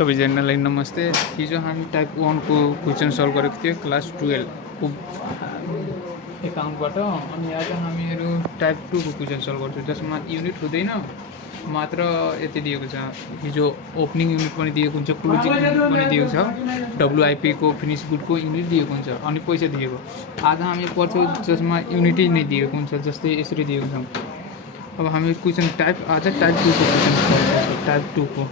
सबैजनालाई नमस्ते। हिजो हामी टाइप 1 को क्वेसन सल्भ गरेको थियो क्लास 12 को एकाउन्टबाट। अनि आज हामीहरू टाइप 2 को क्वेसन सल्भ गर्छौँ, जसमा युनिट हुँदैन, मात्र यति दिएको छ। हिजो ओपनिङ युनिट पनि दिएको हुन्छ, क्लोजिङ युनिट पनि दिएको छ, WIP को फिनिस गुडको युनिट दिएको हुन्छ, अनि पैसा दिएको। आज हामी पढ्छौँ जसमा युनिटै नै दिएको हुन्छ, जस्तै यसरी दिएको छ। अब हामी क्वेसन आज टाइप 2 को क्वेसन सल्भ गर्छौँ। टाइप 2 को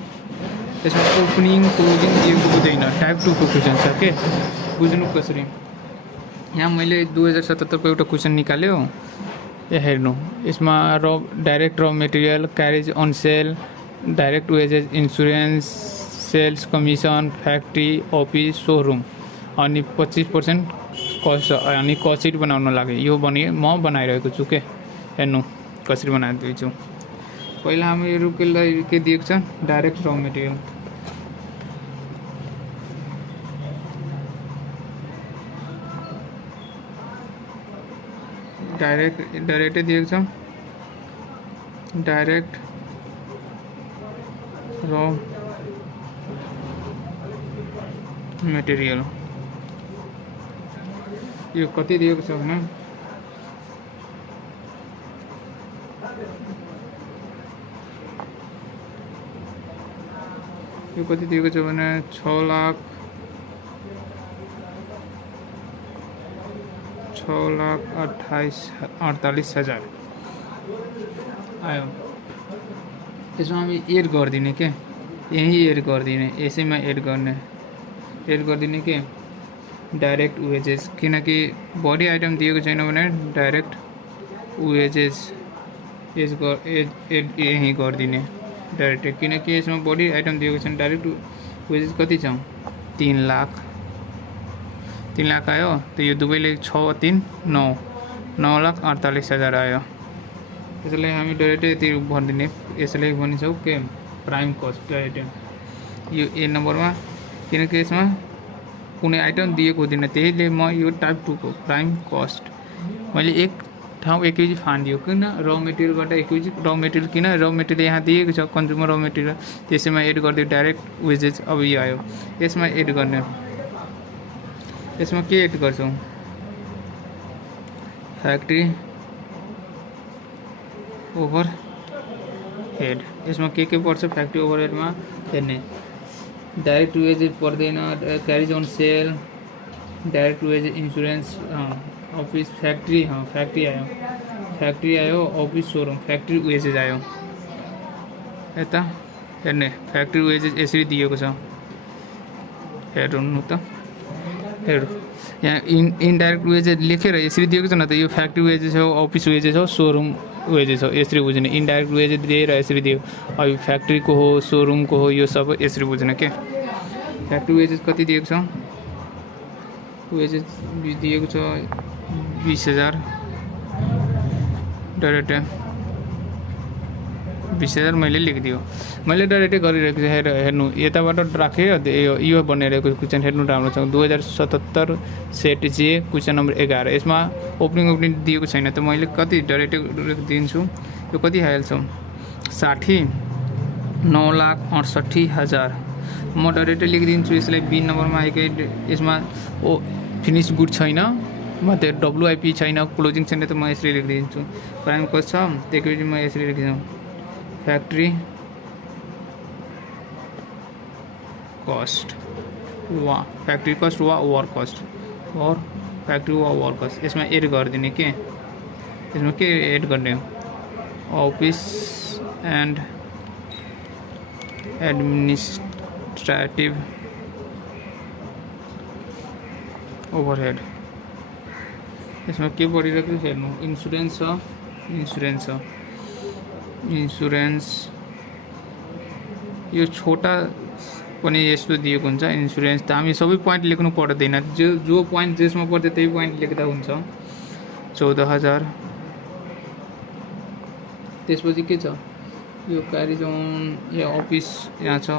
यसमा ओपनिङ क्लोजिङ दिएको हुँदैन, टाइप 2 को क्वेसन छ के। बुझ्नु कसरी, यहाँ मैले 2077 को एउटा क्वेसन निकाल्यो। यहाँ हेर्नु, यसमा डाइरेक्ट र material, carriage on sale, direct wages, insurance, sales commission, factory, office, showroom, अनि 25% कस्ट अनि कस्ट सिट बनाउन लाग्यो। यो म बनाइरहेको छु के। हेर्नु कसरी बनाइदिन्छु। पहिला हामीहरूलाई के दिएको छ, डाइरेक्ट र मेटेरियल। डाइरेक्टै दिएको छ, डाइरेक्ट र मेटेरियल। यो कति दिएको छ भने यो कति दिएको छ भने 6,48,000 आयो। यसमा हामी एड गरिदिने के, यही एड गरिदिने, यसैमा एड गरिदिने के डाइरेक्ट वेजेस, किनकि बडी आइटम दिएको छैन भने डाइरेक्ट वेजेस यही गरिदिने डाइरेक्ट, किनकि यसमा बडी आइटम दिएको छैन। डाइरेक्ट वेजेस कति छ, 3 लाख आयो। तो यो दुवैले 6 3 9 9,48,000 आयो। त्यसैले हामी डाइरेक्टै यति भनिदिने। यसैले भनिन्छौँ के प्राइम कस्ट डाइरेक्ट यो ए नम्बरमा, किनकि यसमा कुनै आइटम दिएको हुँदैन। त्यहीले म यो टाइप 2 को प्राइम कस्ट मैले एक ठाउँ एकैचोटि फानिदियो। किन र मेटेरियलबाट एकैचोटि र मेटेरियल, किन र मेटेरियल यहाँ दिएको छ कन्ज्युमर र मेटेरियल, त्यसैमा एड गरिदियो डाइरेक्ट वेजेस। अब यो आयो, यसमा एड गर्ने। यसमा के एड गर्छौँ, फ्याक्ट्री ओभरहेड। यसमा के पर्छ फ्याक्ट्री ओभरहेडमा हेर्ने, डाइरेक्ट वेजेस पर्दैन, carriage on sale, direct wages, insurance, office, factory factory आयो, अफिस, सोरुम, फ्याक्ट्री वेजेस आयो। यता हेर्ने, फ्याक्ट्री वेजेस यसरी दिएको छ। हेर्नु त, हेर्नु यहाँ इनडाइरेक्ट वेजेस लेखेर यसरी दिएको छ न त। यो फ्याक्ट्री वेजेस हो, अफिस वेजेस हो, सोरुम वेजेस हो, यसरी बुझ्ने। इनडाइरेक्ट वेजेस दिएर यसरी दियो। अब फ्याक्ट्रीको हो, सोरुमको हो, यो सब यसरी बुझ्ने के। फ्याक्ट्री वेजेस कति दिएको छ, वेजेस दिएको छ 20,000, डाइरेक्ट 20,000 मैले लेखिदियो। मैले डाइरेक्टै गरिरहेको छु। हेर्नु यताबाट राखेँ, यो बनिरहेको क्वेसन हेर्नु राम्रो छ। 2077 सेट जे क्वेसन नम्बर 11। यसमा ओपनिङ दिएको छैन, त मैले कति डाइरेक्टै दिन्छु। यो कति हाल्छ, 9,68,000 म डाइरेक्टै लेखिदिन्छु। यसलाई बी नम्बरमा आएकै। यसमा फिनिस गुड छैन, मात्रै WIP छैन, क्लोजिङ छैन, त म यसरी लेखिदिन्छु। प्राइम कस्ट छ, त्यसपछि म यसरी लेखिदिन्छु फ्याक्ट्री कस्ट वा वर्क कस्ट, और फ्याक्ट्री वा वर्क कस्ट। यसमा एड गरिदिने के, यसमा के एड गर्ने, अफिस एन्ड एडमिनिस्ट्रेटिभ ओभरहेड। यसमा के पढिरहेको छ हेर्नु, इन्सुरेन्स छ, इन्सुरेन्स यो छोटा पनि यस्तो दिएको हुन्छ। इन्सुरेन्स त हामी सबै पोइन्ट लेख्नु पर्दैन, जो पोइन्ट जसमा पर्छ त्यही पोइन्ट लेख्दा हुन्छ। 14,000। त्यसपछि के छ, यो क्यारेज अन, यो अफिस यहाँ छ,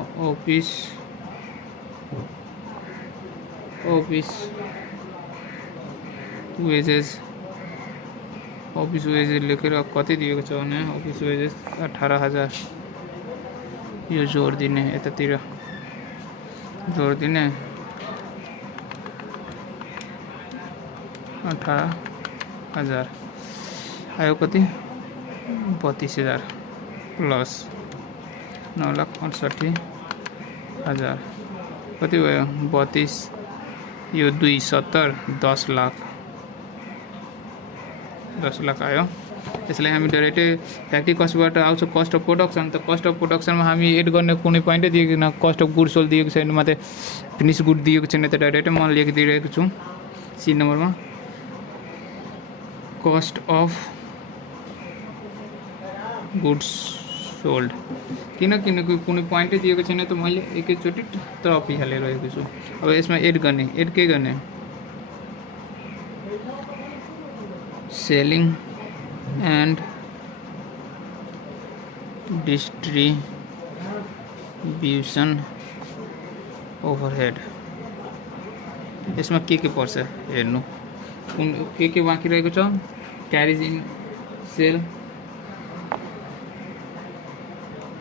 अफिस वेजेस लेखेर कति दिएको छ भने अफिस वेजेस 18,000 यो जोड दिने यतातिर जोडिदिने 18,000 आयो कति 32,000 प्लस 9,68,000 कति भयो 32 यो 2 70 10 लाख आयो। त्यसलाई हामी डाइरेक्टै फ्याक्ट्री कस्टबाट आउँछ कस्ट अफ प्रोडक्सन। त कस्ट अफ प्रोडक्सनमा हामी एड गर्ने कुनै पोइन्टै दिएको छैन, कस्ट अफ गुड्स सोल्ड दिएको छैन, मात्रै फिनिस गुड दिएको छैन। त डाइरेक्टै म लेखिदिइरहेको छु सी नम्बरमा कस्ट अफ गुड्स सोल्ड। किनकि कुनै पोइन्टै दिएको छैन त मैले एकैचोटि थपिहालिरहेको छु। अब यसमा एड गर्ने, एड के गर्ने सेलिङ एन्ड डिस्ट्रिब्युसन ओभरहेड। यसमा के पर्छ हेर्नु, कुन के बाँकी रहेको छ carriage in sale,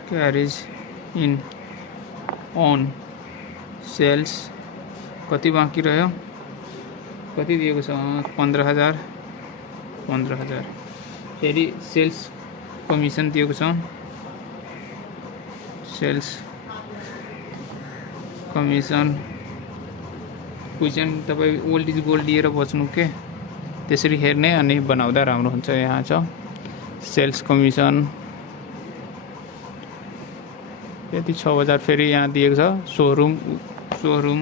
carriage in on sales कति बाँकी रह्यो, कति दिएको छ 15,000 फेरि सेल्स कमिसन दिएको छ, सेल्स कमिसन क्वेसन तपाईँ ओल्ड इज गोल्ड लिएर बस्नु के त्यसरी हेर्ने अनि बनाउँदा राम्रो हुन्छ। यहाँ छ सेल्स कमिसन यति 6,000 फेरि यहाँ दिएको छ सोरुम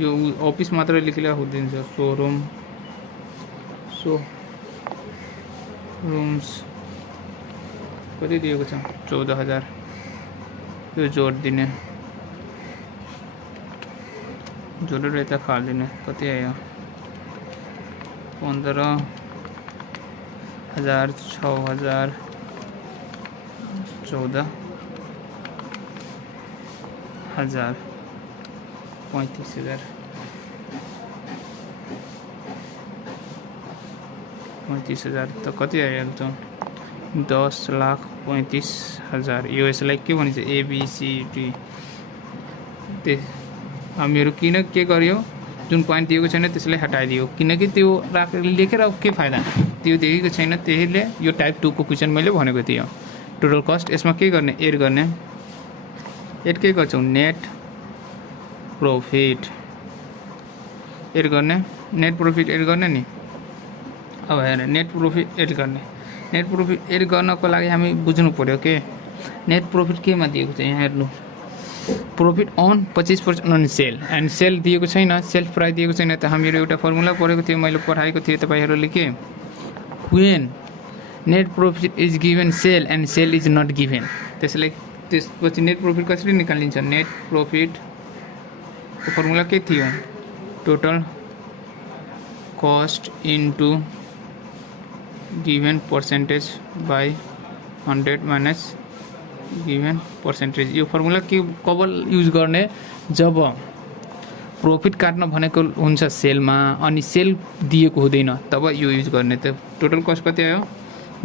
यो अफिस मात्र लेखेर हुँदैन शोरूम्स कति दिएको छ 14,000 यो जोडिदिने जोडेर यता फालिदिने कति आयो 15,000 6,000 14,000 35,000 त कति आइहाल्छ 10,35,000। यो यसलाई के भनिन्छ ABCD। हामीहरू किन के गर्यो जुन पोइन्ट दिएको छैन त्यसलाई हटाइदियो, किनकि त्यो लेखेर के फाइदा, त्यो देखेको छैन। त्यसैले यो टाइप 2 को क्वेसन मैले भनेको थिएँ। टोटल कस्ट यसमा के गर्ने एड गर्ने, एड के गर्छौँ नेट प्रॉफिट एड गर्ने, नेट प्रॉफिट एड गर्ने नि। अब हेर्नु नेट प्रॉफिट एड गर्ने, नेट प्रॉफिट एड गर्नको लागि हामी बुझ्नु पर्यो के नेट प्रॉफिट केमा दिएको छ। यहाँ हेर्नु profit on 25% on sale and sale दिएको छैन, सेल प्राइस दिएको छैन। त हामीहरू एउटा फर्मुला पढेको थियो, मैले पढाएको थिएँ तपाईहरूले के when net profit is given sale and sale is not given. त्यसपछि नेट प्रॉफिट कसरी निकालिन्छ, नेट प्रॉफिट को फर्मुला के थियो total cost into given percentage by 100 minus given percentage. यो फर्मुला के कब युज गर्ने जब प्रॉफिट काट्न भनेको हुन्छ सेलमा अनि सेल दिएको हुँदैन तब यो युज गर्ने। त टोटल कस्ट कति आयो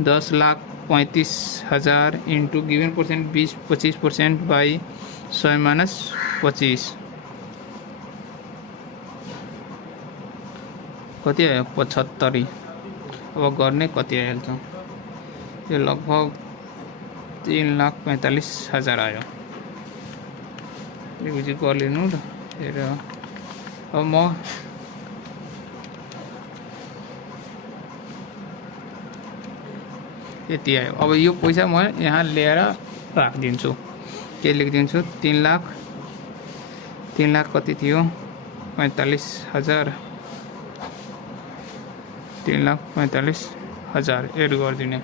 10,35,000 into given percent 25% by 100 minus 25 कति आयो 75। अब गर्ने कति आइहाल्छ यो लगभग 3,45,000 आयो। यो चाहिँ गरिलिनु र हेर अब म यति आयो। अब यो पैसा म यहाँ ल्याएर राखिदिन्छु, के लेखिदिन्छु 3 लाख कति थियो 45,000 3,45,000 एड गरिदिने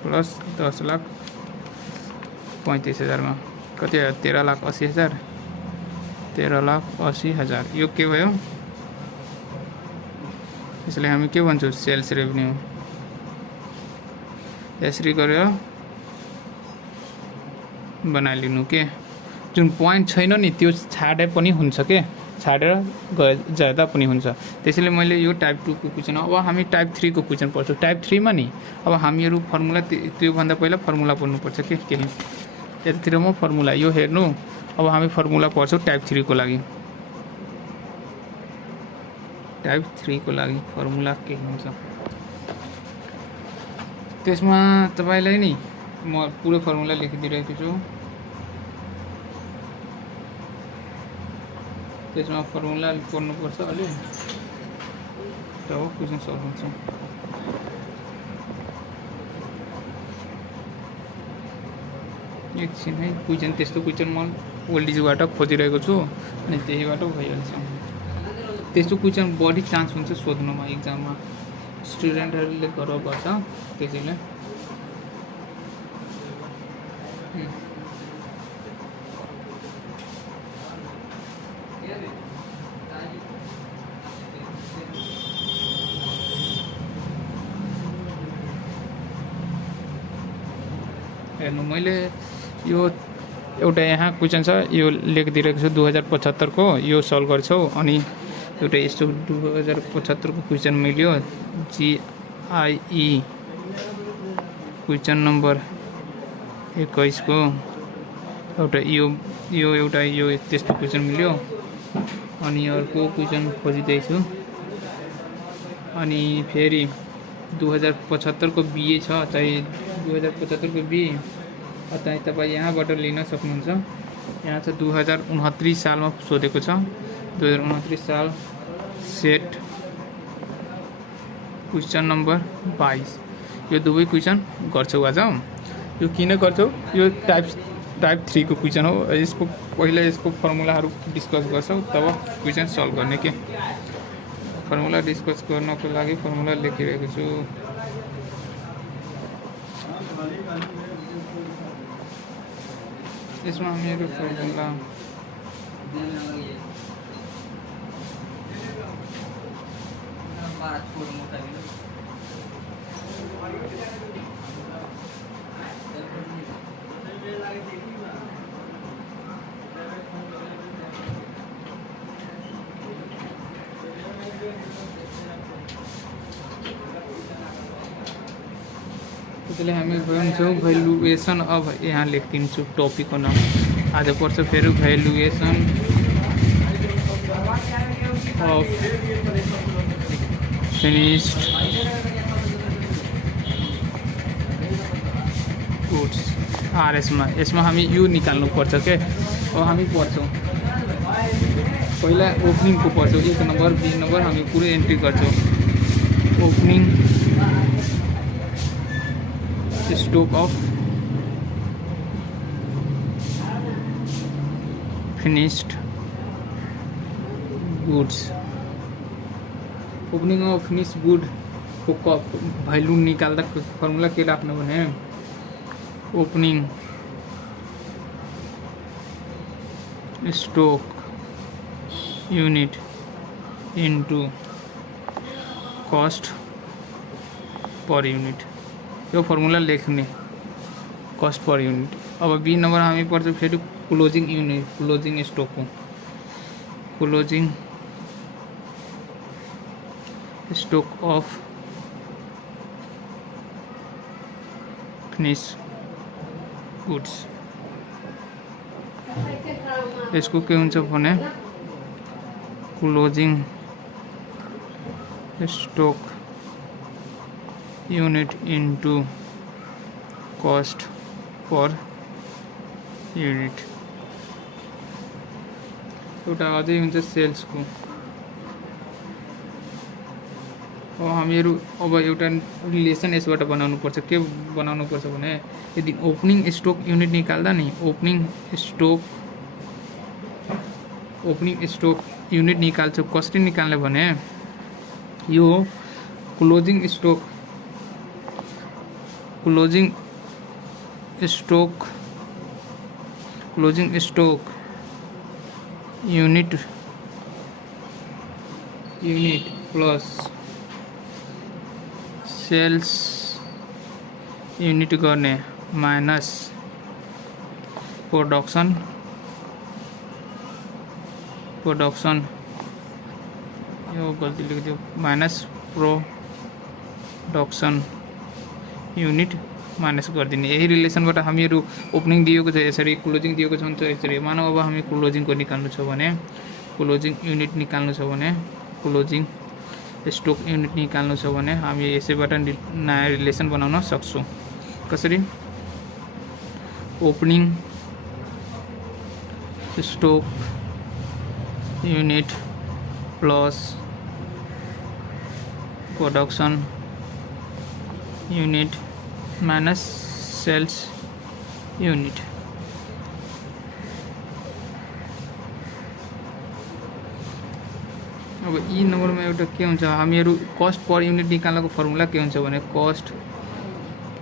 प्लस 10,35,000 मा कति आयो 13,80,000 13,80,000। यो के भयो यसलाई हामी के भन्छौँ सेल्स रेभेन्यू। यसरी गरेर बनाइलिनु के जुन पोइन्ट छैन नि त्यो छाडे पनि हुन्छ के छाडेर जाँदा पनि हुन्छ। त्यसैले मैले यो टाइप 2 को क्वेसन। अब हामी टाइप 3 को क्वेसन पढ्छौँ। टाइप 3 मा नि अब हामीहरू फर्मुला त्योभन्दा पहिला फर्मुला पढ्नुपर्छ के केही यतातिर म फर्मुला यो हेर्नु। अब हामी फर्मुला पढ्छौँ टाइप 3 को लागि। टाइप 3 को लागि फर्मुला के हुन्छ त्यसमा तपाईलाई नि म पुरो फर्मुला लेखिदिइरहेको छु। त्यसमा फर्मुला पढ्नुपर्छ अलि तब क्वेसन सल्भ हुन्छ। एकछिन है, क्वेसन त्यस्तो क्वेसन म ओल्डिजबाट खोजिरहेको छु अनि त्यहीबाट भइहाल्छ। त्यस्तो क्वेसन बढी चान्स हुन्छ सोध्नुमा एक्जाममा, स्टुडेन्टहरूले गर्छ त्यसैले। हेर्नु मैले यो एउटा यहाँ क्वेसन छ, यो लेखिदिएको छु 2075 को, यो सल्भ गर्छौ। अनि एउटा यस्तो 2075 को क्वेसन मिल्यो, GIE क्वेसन नम्बर 21 को एउटा यो एउटा यो त्यस्तो क्वेसन मिल्यो। अनि अर्को क्वेसन खोजिँदैछु। अनि फेरि 2075 को BA छ, चाहिँ 2075 को BA चाहिँ तपाईँ यहाँबाट लिन सक्नुहुन्छ। यहाँ छ 2029 सालमा सोधेको छ, 2029 साल सेट क्वेसन नम्बर 22। यो दुवै क्वेसन गर्छौ आज। यो किन गर्छौ, यो टाइप 3 को क्वेसन हो। यसको पहिला यसको फर्मुलाहरू डिस्कस गर्छौ तब क्वेसन सल्भ गर्ने के। फर्मुला डिस्कस गर्नको लागि फर्मुला लेखिरहेको छु। यसमा मेरो फर्मुला त्यसले हामी भन्छौँ भ्यालुएसन। अब यहाँ लेखिदिन्छु टपिकको नाम, आज पर्छ फेरि valuation of finished goods RS मा। यसमा हामी यो निकाल्नुपर्छ के। अब हामी पढ्छौँ पहिला ओपनिङको पढ्छौँ, 1 नम्बर 2 नम्बर हामी पुरै एन्ट्री गर्छौँ। Opening stock of finished goods. Opening of finished good को भ्यालु निकाल्दा फर्मुला के राख्नु भने opening stock unit into cost per unit. यो फर्मुला लेख्ने कस्ट पर युनिट। अब B नम्बर हामी पढ्छौँ फेरि क्लोजिङ युनिट, क्लोजिङ स्टक हो। Closing stock of finished goods. यसको के हुन्छ भने closing stock unit into cost per unit. एउटा अझै हुन्छ सेल्सको। अब हामीहरू अब एउटा रिलेसन यसबाट बनाउनु पर्छ। के बनाउनु पर्छ भने यदि ओपनिङ स्टक युनिट निकाल्दा नि ओपनिङ स्टक युनिट निकाल्छौ, कसरी निकाल्ने भने यो closing stock unit plus sales unit गर्ने माइनस प्रोडक्सन यो गल्ती लेखिदियो, माइनस प्रोडक्सन युनिट माइनस गरिदिने। यही रिलेसनबाट हामीहरू ओपनिङ दिएको छ यसरी, क्लोजिङ दिएको छ भने चाहिँ यसरी। मानौ अब हामी क्लोजिङको निकाल्नु छ भने, क्लोजिङ युनिट निकाल्नु छ भने, क्लोजिङ स्टक युनिट निकाल्नु छ भने हामी यसैबाट नयाँ रिलेसन बनाउन सक्छौँ। कसरी? Opening stock unit plus production unit minus sales unit. अब यी नम्बरमा एउटा के हुन्छ, हामीहरू कस्ट पर युनिट निकाल्नको फर्मुला के हुन्छ भने, कस्ट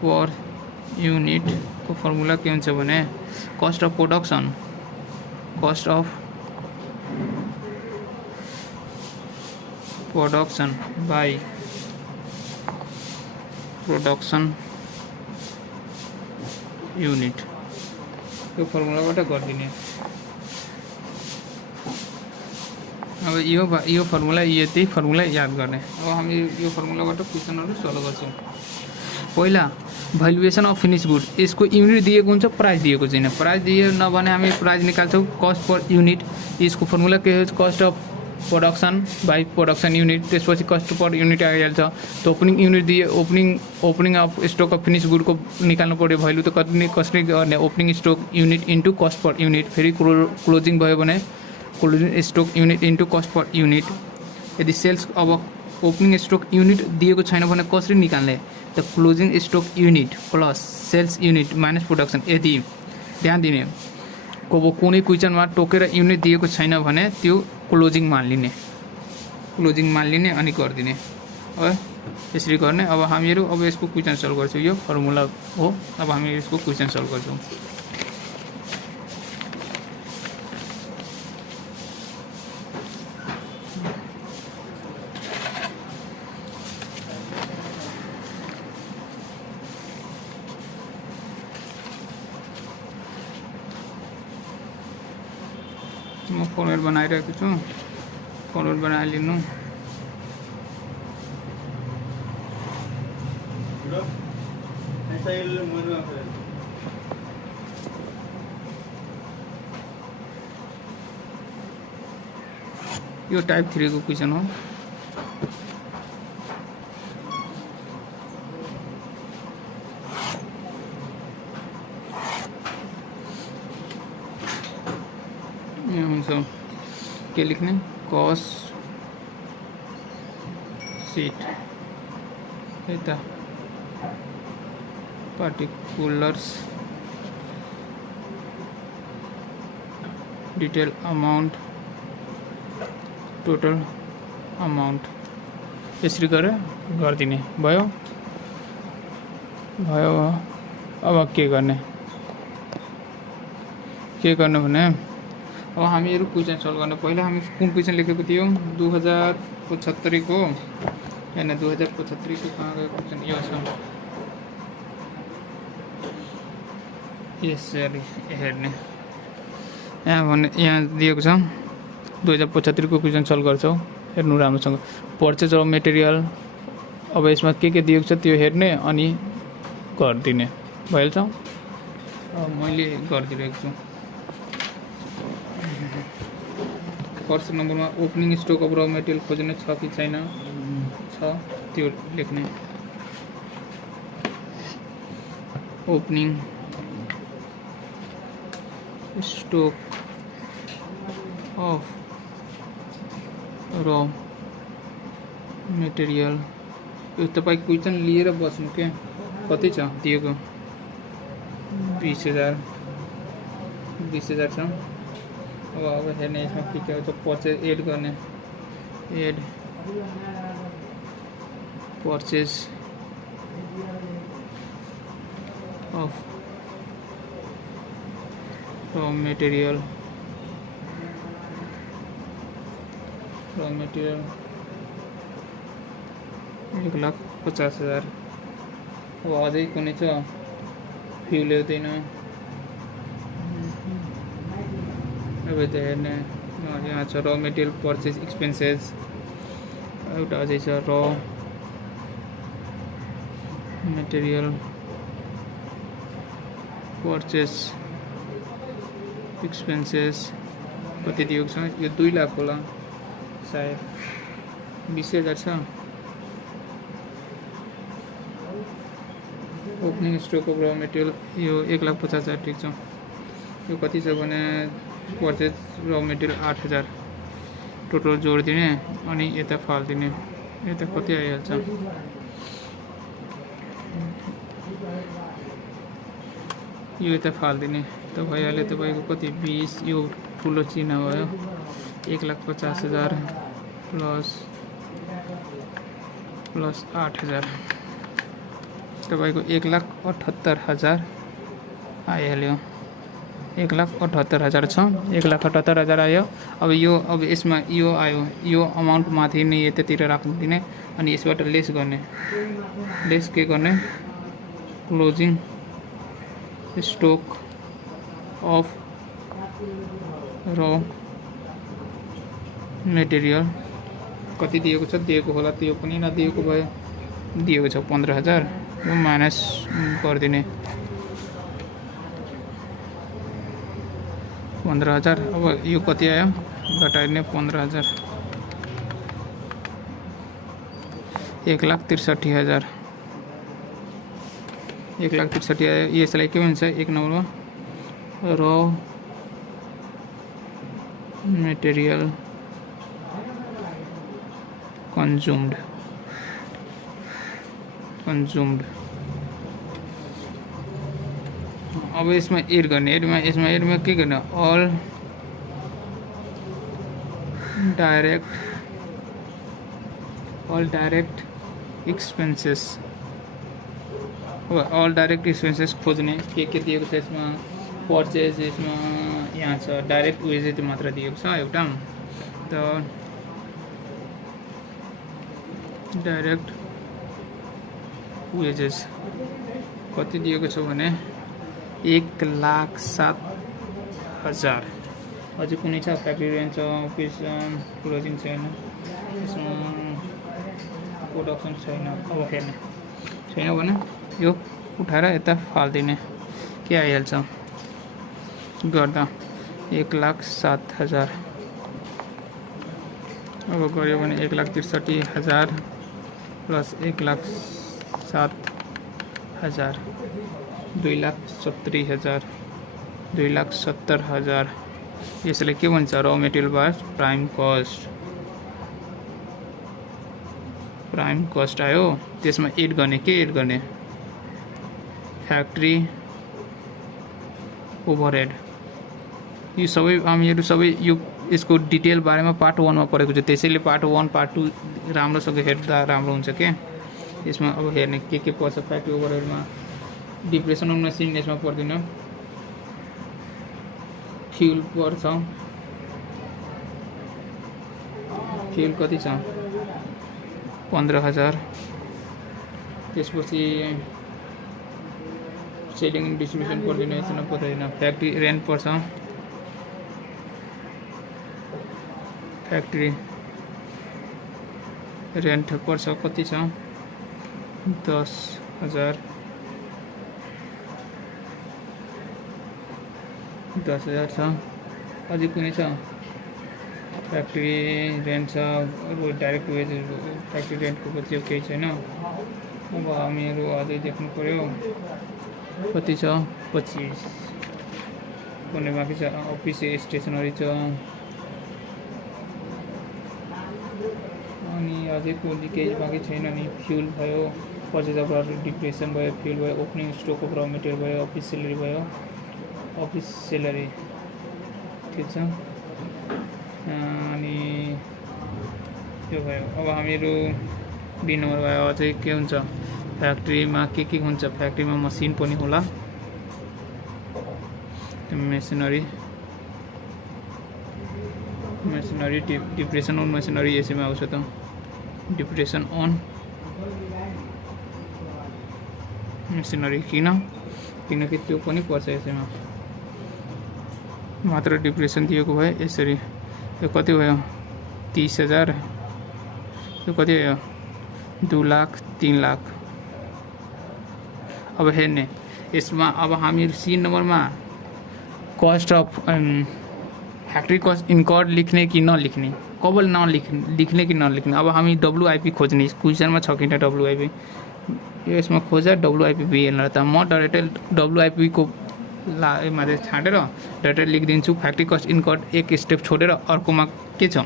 पर युनिटको फर्मुला के हुन्छ भने cost of production, cost of production by production unit, यो फर्मुलाबाट गरिदिने। अब यो फर्मुला, यही फर्मुला याद गर्ने। अब हामी यो फर्मुलाबाट क्वेसनहरू सल्भ गर्छौँ। पहिला भ्यालुएसन अफ फिनिस गुड, यसको युनिट दिएको हुन्छ, प्राइस दिएको छैन। प्राइस दिए नभने हामी प्राइस निकाल्छौँ। कस्ट पर युनिट, यसको फर्मुला के हो, cost of production by production unit, त्यसपछि कस्ट पर युनिट आइहाल्छ। त ओपनिङ युनिट दिए, opening of stock of finish गुडको निकाल्नु पऱ्यो भ्यालु, त कसरी गर्ने, opening stock unit into cost per unit, फेरि क्लोजिङ भयो भने closing stock unit into cost per unit. यदि सेल्स, अब ओपनिङ स्टक युनिट दिएको छैन भने कसरी निकाल्ने, त closing stock unit plus sales unit minus production. यदि ध्यान दिने, कुनै क्वेसनमा टोकेर युनिट दिएको छैन भने त्यो क्लोजिङ मानिलिने, क्लोजिङ मानिलिने अनि गरिदिने। है यसरी गर्ने। अब हामीहरू अब यसको क्वेसन सल्भ गर्छौँ। यो फर्मुला हो। अब हामी यसको क्वेसन सल्भ गर्छौँ। म फर्मुला बनाइरहेको छु, फर्मुला बनाइलिनु। यो टाइप 3 को क्वेसन हो। के लिखने, कॉस्ट शीट यता particulars detail amount total amount यसरी गरेर गरिदिने भयो। अब के गर्ने भने अब हामीहरू क्वेसन सल्भ गर्ने। पहिला हामी कुन क्वेसन लेखेको थियौँ, 2075 को हैन, 2075 को कहाँ गयो क्वेसन, यो छ। यसरी हेर्ने, यहाँ दिएको छ 2075 को क्वेसन सल्भ गर्छौँ। हेर्नु राम्रोसँग, पर्चेज अफ मेटेरियल। अब यसमा के दिएको छ त्यो हेर्ने अनि गरिदिने भइहाल्छ। मैले गरिदिरहेको छु। फर्स्ट नम्बरमा ओपनिङ स्टक अफ र मेटेरियल खोज्ने छ कि छैन, छ त्यो लेख्ने। ओपनिङ स्टक अफ र मेटेरियल, यो तपाईँ क्वेसन लिएर बस्नु के। कति छ दिएको, 20,000 छ। अब हेर्ने यसमा के हुन्छ, पर्चेज एड गर्ने, एड पर्चेज अफ र मेटेरियल 1,50,000। अब अझै कुनै छ, फ्युल ल्याउँदैन। अब त हेर्ने, यहाँ छ र मेटेरियल पर्चेज एक्सपेन्सेस, एउटा अझै छ र मेटेरियल पर्चेस एक्सपेन्सेस कति दिएको छ, यो 2 लाख होला सायद, 20,000 छ। ओपनिङ स्टक अफ र मेटेरियल यो 1,50,000 ठिक छ। यो कति छ भने पर्चेस र मेटेरियल 8,000 टोटल जोडिदिने अनि यता फालिदिने, यता कति आइहाल्छ, यो यता फालिदिने त भइहाल्यो। तपाईँको कति 20, यो ठुलो चिन्ह भयो 1,50,000 प्लस 8,000 तपाईँको 1,78,000 आइहाल्यो। 1,78,000 छ, 1,78,000 आयो। अब यसमा यो आयो, यो अमाउन्ट माथि नै यतातिर राखिदिने अनि यसबाट लेस गर्ने, लेस के गर्ने, क्लोजिङ स्टक अफ र मेटेरियल कति दिएको छ, दिएको होला, त्यो पनि नदिएको भयो, दिएको छ 15,000, यो माइनस गरिदिने 15,000। अब यो कति आयो घटाइदिने 15,000, 1,63,000, 1,63,000 आयो। यसलाई के भन्छ 1 नम्बरमा र मेटेरियल कन्ज्युम्ड अब यसमा एड गर्ने, एडमा के गर्ने, अल डाइरेक्ट एक्सपेन्सेस। अब अल डाइरेक्ट एक्सपेन्सेस खोज्ने के दिएको छ यसमा, पर्चेस, यसमा यहाँ छ डाइरेक्ट वेजेस मात्र दिएको छ एउटा, त डाइरेक्ट वेजेस कति दिएको छ भने 1,07,000। अझै कुनै छ फ्याक्ट्री रेन्ट छ, अफिस क्लोजिङ छैन, यसमा प्रोडक्सन छैन। अब हेर्ने छैन भने यो उठाएर यता फालिदिने, के आइहाल्छ गर्दा 1,07,000। अब गऱ्यो भने 1,63,000 प्लस 1,07,000 2,70,000, 2,70,000। यसले के भन्छ, र मेटेरियल बार प्राइम कस्ट आयो। त्यसमा एड गर्ने, के एड गर्ने, फ्याक्ट्री ओभरहेड। यो सबै हामीहरू सबै यो यसको डिटेल बारेमा पार्ट 1 मा पढेको छ, त्यसैले पार्ट 1 पार्ट 2 राम्रोसँग हेर्दा राम्रो हुन्छ के। यसमा अब हेर्ने के पर्छ, फ्याक्ट्री ओभरहेडमा डिप्रेसन अन मेसिन, यसमा पर्दैन, फ्युल पर्छ, फ्युल कति छ 15,000। त्यसपछि सेलिङ डिस्ट्रिब्युसन पर्दैन, यसमा पर्दैन, फ्याक्ट्री रेन्ट पर्छ, फ्याक्ट्री रेन्ट पर्छ कति छ 10,000, 10,000 छ। अझै कुनै छ फ्याक्ट्री रेन्ट छ, डाइरेक्ट वेजेस फ्याक्ट्री रेन्टको चाहिँ केही छैन। अब हामीहरू अझै देख्नु पर्यो कति छ 25, कुनै बाँकी छ, अफिस स्टेसनरी छ, अनि अझै कुनै केही बाँकी छैन नि। फ्युल भयो, पर्चेज अफ डिप्रेसन भयो, फ्युल भयो, ओपनिङ स्टक अफ र मेटेरियल भयो, अफिस सेलेरी भयो, अफिस सेलेरी ठिक छ। अनि त्यो भयो। अब हामीहरू 2 नम्बर भयो, अझै के हुन्छ फ्याक्ट्रीमा के हुन्छ, फ्याक्ट्रीमा मसिन पनि होला, मेसिनरी डिप्रेसन अन मेसिनरी यसैमा आउँछ त, डिप्रेसन अन मेसिनरी। किनकि त्यो पनि पर्छ यसैमा, मात्र डिप्रेसन दिएको भए यसरी। यो कति भयो 30,000, यो कति भयो 2 लाख 3 लाख। अब हेर्ने यसमा अब हामी सी नम्बरमा cost of factory cost incurred लिख्ने कि नलिख्ने, कब लिख्ने कि नलिख्ने। अब हामी डब्लुआइपी खोज्ने, क्वेसनमा छ कि डब्लुआइपी, यसमा खोजा डब्लुआइपी बिएन त म डाइरेक्ट डब्लुआइपीको माथि छाडेर डाइरेक्ट लेखिदिन्छु फ्याक्ट्री कस्ट इन्कर्ड एक स्टेप छोडेर अर्कोमा के छ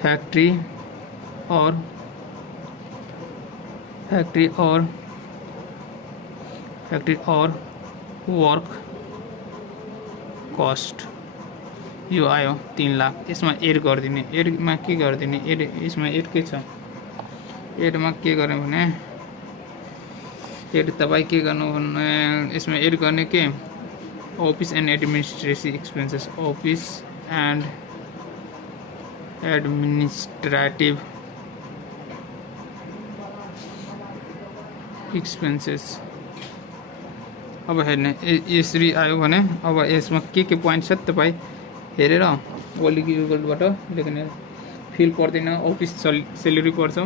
फ्याक्ट्री और वर्क कस्ट यो आयो 3 लाख। यसमा एड गरिदिने, एडमा के गरिदिने, एड यसमा एड के छ, एडमा के गर्ने भने एड तपाईँ के गर्नु भने यसमा एड गर्ने के office and administrative expenses, office and administrative expenses. अब हेर्ने यसरी आयो भने अब यसमा के पोइन्ट छ तपाईँ हेरेर ओली गुगलबाट लेख्ने, फिल पर्दैन, अफिस सेलेरी पर्छ,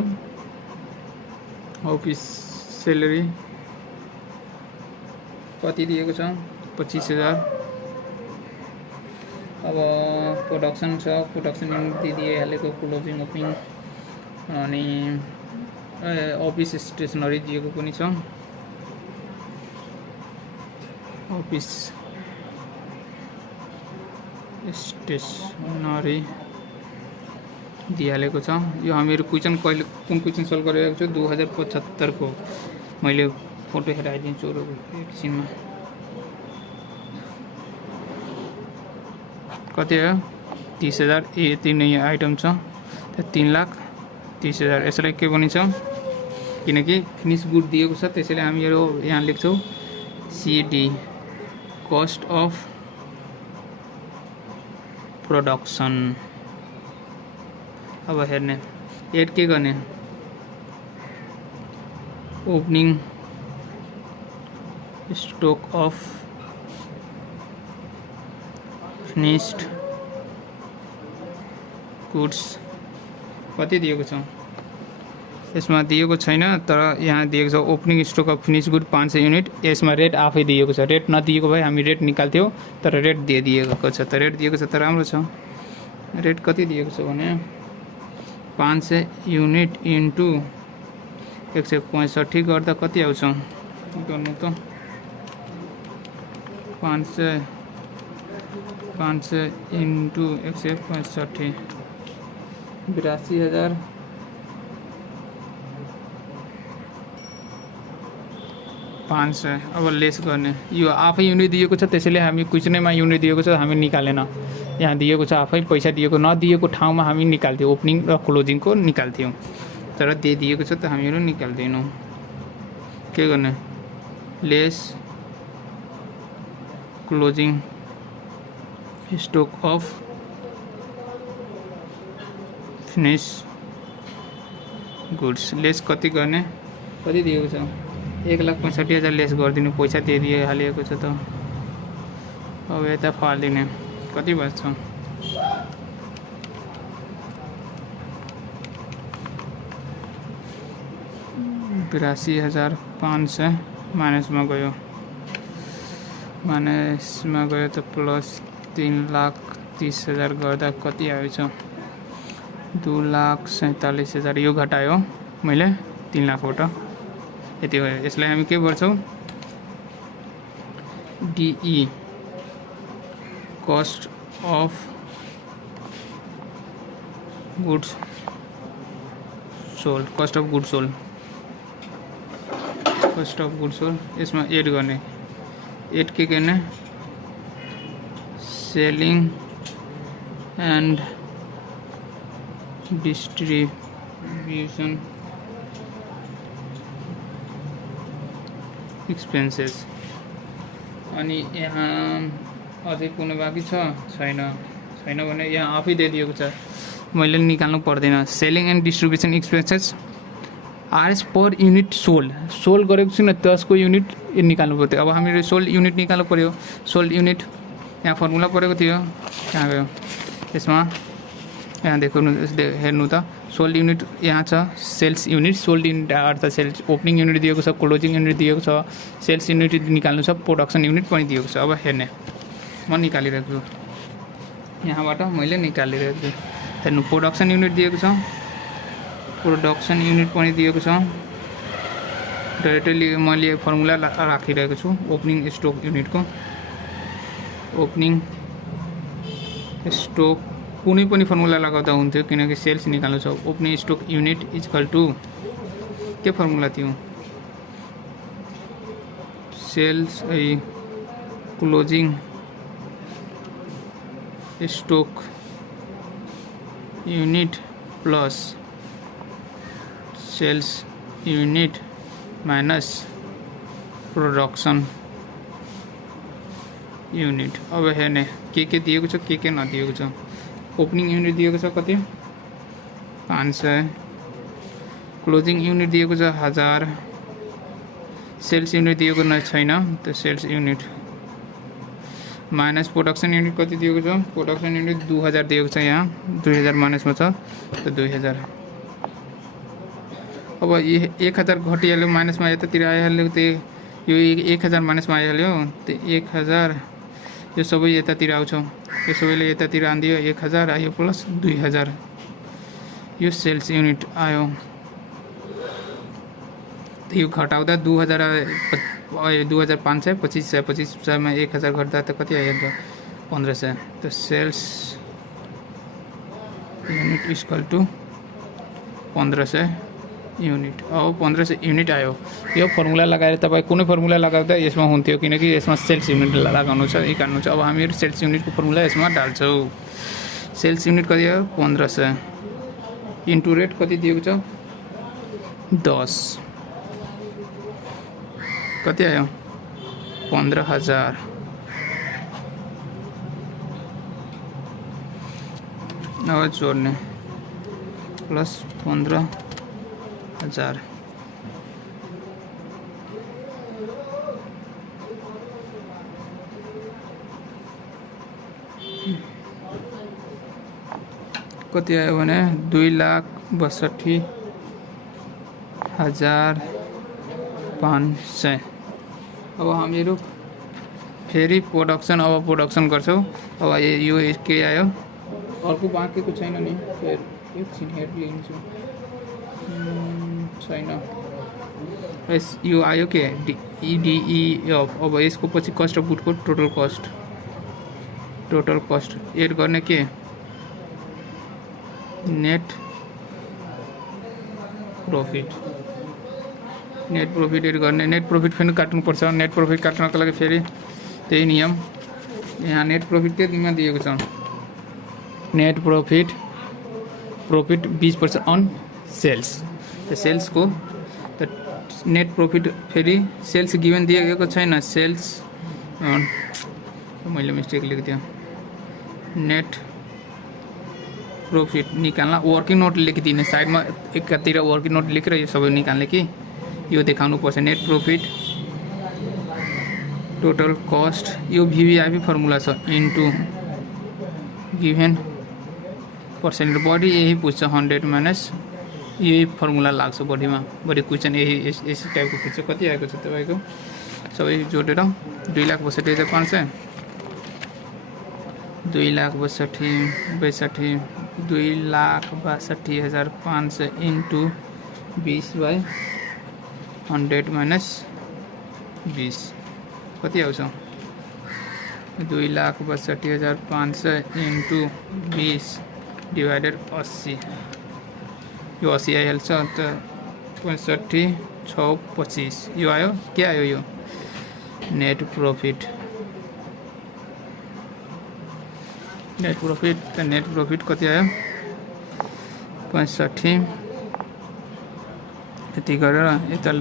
अफिस सेलेरी कति दिएको छ 25,000। अब प्रोडक्सन छ, प्रोडक्सन युनिट दिइहालेको, क्लोजिङ ओपनिङ अनि अफिस स्टेसनरी दिएको पनि छ, अफिस स्टेसनरी दिइहालेको छ। यो हामीहरू क्वेसन कहिले कुन क्वेसन सल्भ गरिरहेको छु 2075 को मैले फोटो हेराइदिन्छु एकछिनमा। कति हो 30,000, यति नै आइटम छ, 3,30,000। यसलाई के भनिन्छ किनकि फिनिस गुड दिएको छ, त्यसैले हामीहरू यहाँ लेख्छौँ सिडी कस्ट अफ प्रोडक्सन। अब हेर्ने एड के गर्ने, opening stock of finished goods कति दिएको छ, यसमा दिएको छैन तर यहाँ दिएको छ opening stock of finish good 500 unit. यसमा रेट आफै दिएको छ, रेट नदिएको भए हामी रेट निकाल्थ्यौँ तर रेट दिएको छ, त रेट दिएको छ त राम्रो छ। रेट कति दिएको छ भने 500 युनिट इन्टु 165 गर्दा कति आउँछ गर्नु त 500 इन्टु 165 82,000 500। अब लेस गर्ने, यो आफै युनिट दिएको छ त्यसैले हामी क्वेसनमा युनिट दिएको छ हामी निकालेन, यहाँ दिएको छ आफै पैसा दिएको, नदिएको ठाउँमा हामी निकाल्थ्यौँ, ओपनिङ र क्लोजिङको निकाल्थ्यौँ तर दिएको छ त हामीहरू निकाल्दैनौँ। के गर्ने less closing stock of finish goods, less कति गर्ने, कति दिएको छ 1,65,000 लेस गरिदिनु, पैसा दिइहालिएको छ त। अब यता फालिदिने कति बच्छ 82,500 माइनसमा गयो त प्लस 3,30,000 गर्दा कति आएछ 2,47,000। यो घटायो मैले 3 लाखबाट, यति हो। यसलाई हामी के गर्छौँ डिई cost of goods sold, cost of goods sold, यसमा एड गर्ने, एड के गर्ने सेलिङ एन्ड डिस्ट्रिब्युसन एक्सपेन्सेस। अनि यहाँ अझै कुनै बाँकी छैन भने यहाँ आफै दिएको छ, मैले निकाल्नु पर्दैन। Selling and distribution expenses RS per unit sold गरेको छुइनँ त्यसको युनिट निकाल्नु पर्थ्यो। अब हामीले सोल्ड युनिट निकाल्नु पर्यो, सोल्ड युनिट यहाँ फर्मुला परेको थियो, कहाँ गयो यसमा यहाँ हेर्नु त सोल्ड युनिट यहाँ छ, सेल्स युनिट, सोल्ड युनिट अर्थात् सेल्स ओपनिङ युनिट दिएको छ, क्लोजिङ युनिट दिएको छ, सेल्स युनिट निकाल्नु छ, प्रोडक्सन युनिट पनि दिएको छ। अब हेर्ने म निकालिरहेको छु, यहाँबाट मैले निकालिरहेको छु। हेर्नु प्रोडक्सन युनिट दिएको छ, प्रोडक्सन युनिट पनि दिएको छ। डाइरेक्टली मैले फर्मुला राखिरहेको छु ओपनिङ स्टक युनिटको। ओपनिङ स्टक कुनै पनि फर्मुला लगाउँदा हुन्थ्यो किनकि सेल्स निकाल्नु छ। Opening stock unit equal to के फर्मुला थियो, sales closing stock unit plus sales unit minus production unit. अब हेर्ने के दिएको छ के नदिएको छ। ओपनिङ युनिट दिएको छ कति 500, क्लोजिङ युनिट दिएको छ 1000, सेल्स युनिट दिएको छैन त sales unit minus production unit कति दिएको छ, प्रोडक्सन युनिट 2000 दिएको छ, यहाँ 2000 माइनसमा छ त 2000। अब 1000 घटिहाल्यो माइनसमा यतातिर आइहाल्यो, त्यो यो 1000 माइनसमा आइहाल्यो, त्यो 1000 यो सबै यतातिर आउँछ, यो सबैले यतातिर आनिदियो, 1000 आयो प्लस 2000 यो सेल्स युनिट आयो। यो घटाउँदा 2000 आयो, 2500, 2500, 2500 मा 1000 घट्दा त कति आयो त 1500। त sales unit equal to 1500 unit. अब 1500 युनिट आयो। यो फर्मुला लगाएर तपाईँ कुनै फर्मुला लगाउँदा यसमा हुन्थ्यो किनकि यसमा सेल्स युनिट लगाउनु छ, निकाल्नु छ। अब हामीहरू सेल्स युनिटको फर्मुला यसमा डाल्छौँ। सेल्स युनिट कति आयो 1500 इन्टु रेट कति दिएको छ 10, कति आयो 15000। अब जोड्ने प्लस 15000 कति आयो भने 2,62,500। अब हामीहरू फेरि प्रोडक्सन गर्छौँ। अब यो के आयो, अर्को बाँकीको छैन नि, फेरि एकछिन हेड लिन्छु, छैन। यो आयो के EDEF। अब यसको पछि कस्ट अफ गुडको टोटल कस्ट एड गर्ने के नेट प्रॉफिट एड गर्ने। नेट प्रॉफिट फेरि काट्नुपर्छ। नेट प्रॉफिट काट्नको लागि फेरि त्यही नियम। यहाँ नेट प्रॉफिट त्यतिमा दिएको छ, नेट प्रॉफिट 20% अन सेल्स। त सेल्सको त नेट प्रॉफिट फेरि सेल्स गिभन दिएको छैन, सेल्स मैले मिस्टेक लेखिदिएँ। नेट प्रॉफिट निकाल्न वर्किङ नोट लेखिदिने, साइडमा एकातिर वर्किङ नोट लेखेर यो सबै निकाल्ने कि यो देखाउनु पर्छ। नेट प्रॉफिट टोटल कस्ट, यो VVIP फर्मुला छ, इन्टु गिभन पर्सेन्ट। बढी यही पुग्छ 100 माइनस यही फर्मुला लाग्छ बढीमा, बढी क्वेसन यही टाइपको पुग्छ। कति आएको छ तपाईँको सबै जोडेर 2,62,500, 2,62,500 इन्टु 20/100 माइनस 20 कति आउँछ 2,62,500 इन्टु 20 डिवाइडेड 80। यो 80 आइहाल्छ त 65,625 यो आयो। के आयो यो नेट प्रॉफिट कति आयो 65। यति गरेर यता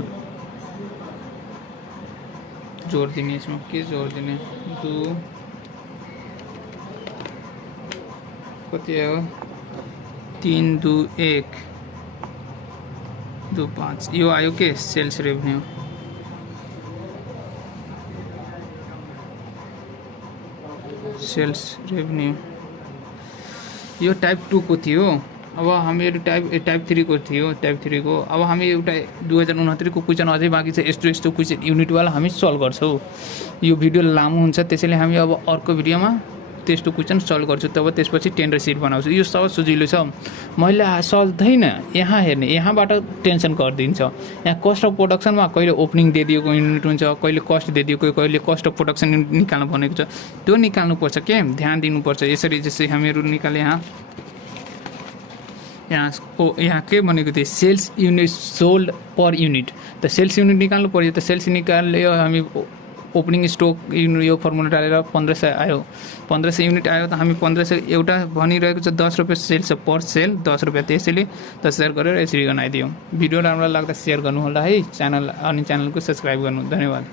जोड दिने, यसमा के जोड दिने 2 कति आयो 3 2 1 2 5 यो आयो के सेल्स रेभेन्यू। यो टाइप 2 को थियो। अब हामीहरू टाइप 3 को थियो, टाइप 3 को। अब हामी एउटा 2069 को क्वेसन अझै बाँकी छ, यस्तो यस्तो क्वेसन युनिटवाला हामी सल्भ गर्छौँ। यो भिडियो लामो हुन्छ, त्यसैले हामी अब अर्को भिडियोमा त्यस्तो क्वेसन सल्भ गर्छु, तब त्यसपछि टेन्डर सिट बनाउँछु। यो सब सजिलो छ, मैले सल्दैन यहाँ हेर्ने, यहाँबाट टेन्सन गरिदिन्छ। यहाँ कस्ट अफ प्रोडक्सनमा कहिले ओपनिङ दिइदिएको युनिट हुन्छ, कहिले कस्ट दिइदिएको, कहिले कस्ट अफ प्रोडक्सन निकाल्नु भनेको छ, त्यो निकाल्नुपर्छ के, ध्यान दिनुपर्छ। यसरी जस्तै हामीहरू निकाले यहाँ के भनेको थियो, sales unit sold per unit, त सेल्स युनिट निकाल्नु पर्यो। त सेल्स निकाल्यो हामी, ओपनिङ स्टक यो फर्मुला डालेर 1500 आयो, 1500 युनिट आयो। त हामी 1500 एउटा भनिरहेको छ 10 रुपियाँ सेल छ, पर सेल 10 रुपियाँ, त्यसैले 10,000 गरेर यसरी बनाइदियौँ। भिडियो राम्रो लाग्दा सेयर गर्नु होला है, च्यानलको सब्सक्राइब गर्नु। धन्यवाद।